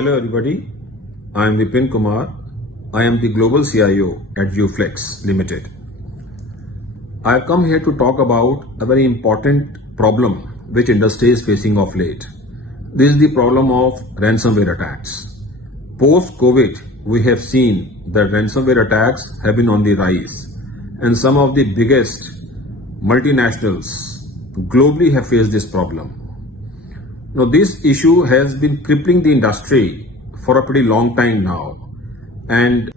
Hello everybody, I am Vipin Kumar. I am the Global CIO at Uflex Limited. I have come here to talk about a very important problem which industry is facing of late. This is the problem of ransomware attacks. Post-COVID, we have seen that ransomware attacks have been on the rise, and some of the biggest multinationals globally have faced this problem. Now, this issue has been crippling the industry for a pretty long time now, and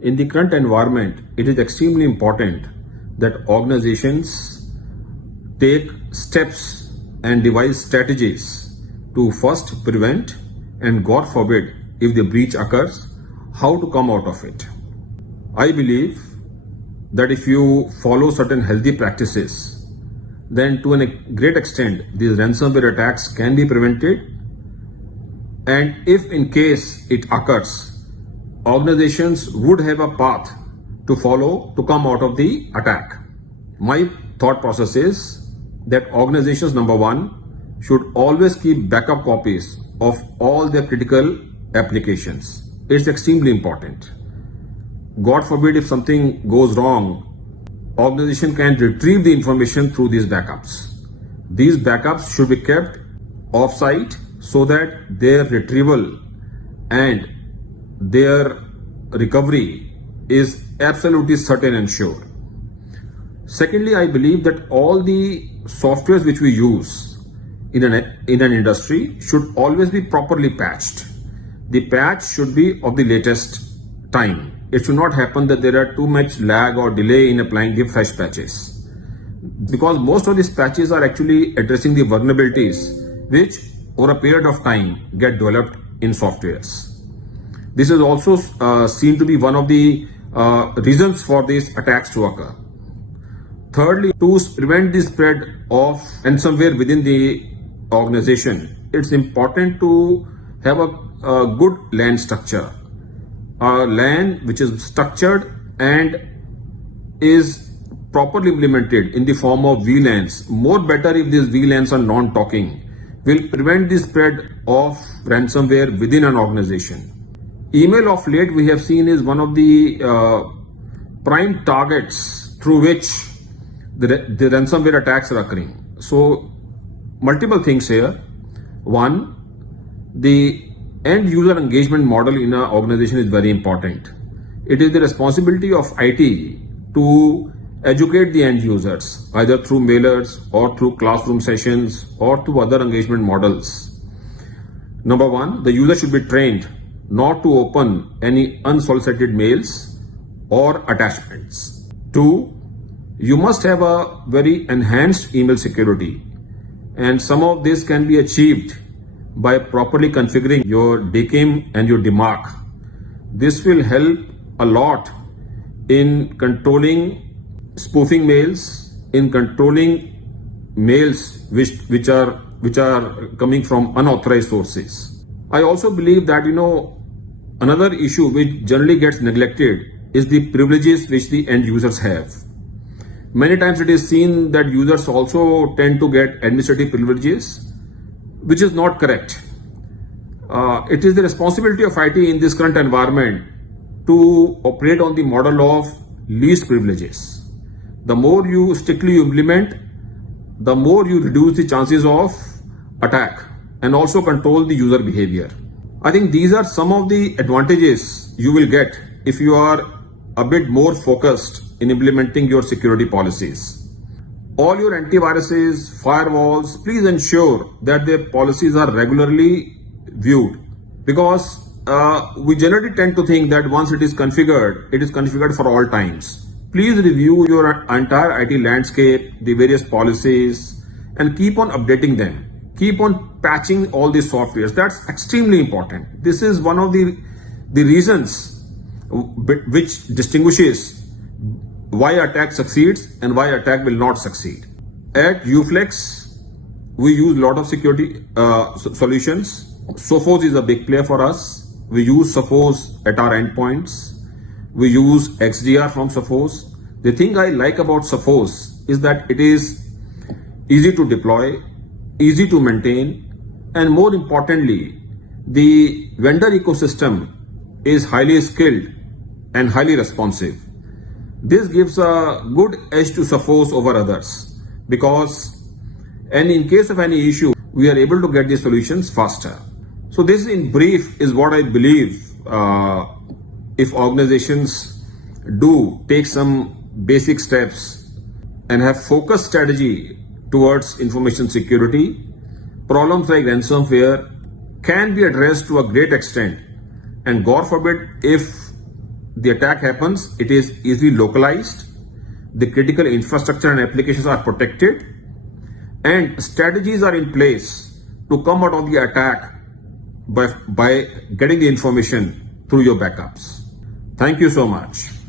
in the current environment, it is extremely important that organizations take steps and devise strategies to first prevent, and God forbid, if the breach occurs, how to come out of it. I believe that if you follow certain healthy practices, then to a great extent these ransomware attacks can be prevented, and if in case it occurs, organizations would have a path to follow to come out of the attack. My thought process is that organizations, number one, should always keep backup copies of all their critical applications. It's extremely important. God forbid if something goes wrong, organization can retrieve the information through these backups. These backups should be kept off-site so that their retrieval and their recovery is absolutely certain and sure. Secondly, I believe that all the softwares which we use in an industry should always be properly patched. The patch should be of the latest time. It should not happen that there are too much lag or delay in applying the fresh patches, because most of these patches are actually addressing the vulnerabilities which over a period of time get developed in softwares. This is also seen to be one of the reasons for these attacks to occur. Thirdly, to prevent the spread of ransomware within the organization, it's important to have a good LAN structure. A LAN which is structured and is properly implemented in the form of VLANs, more better if these VLANs are non-talking, will prevent the spread of ransomware within an organization. Email of late we have seen is one of the prime targets through which the ransomware attacks are occurring. So multiple things here. One, the end user engagement model in an organization is very important. It is the responsibility of IT to educate the end users either through mailers or through classroom sessions or through other engagement models. Number one, the user should be trained not to open any unsolicited mails or attachments. Two, you must have a very enhanced email security, and some of this can be achieved by properly configuring your DKIM and your DMARC. This will help a lot in controlling spoofing mails, in controlling mails which are coming from unauthorized sources. I also believe that another issue which generally gets neglected is the privileges which the end users have. Many times it is seen that users also tend to get administrative privileges, which is not correct. It is the responsibility of IT in this current environment to operate on the model of least privileges. The more you strictly implement, the more you reduce the chances of attack and also control the user behavior. I think these are some of the advantages you will get if you are a bit more focused in implementing your security policies. All your antiviruses, firewalls, please ensure that their policies are regularly viewed, because we generally tend to think that once it is configured for all times. Please review your entire IT landscape, the various policies, and keep on updating them. Keep on patching all these softwares. That's extremely important. This is one of the reasons which distinguishes why attack succeeds and why attack will not succeed. At Uflex, we use a lot of security solutions. Sophos is a big player for us. We use Sophos at our endpoints. We use XDR from Sophos. The thing I like about Sophos is that it is easy to deploy, easy to maintain, and more importantly, The vendor ecosystem is highly skilled and highly responsive. This gives a good edge to Sophos over others because, and in case of any issue, we are able to get the solutions faster. So this in brief is what I believe if organizations do take some basic steps and have focused strategy towards information security, problems like ransomware can be addressed to a great extent. And God forbid, if the attack happens, it is easily localized, the critical infrastructure and applications are protected, and strategies are in place to come out of the attack by getting the information through your backups. Thank you so much.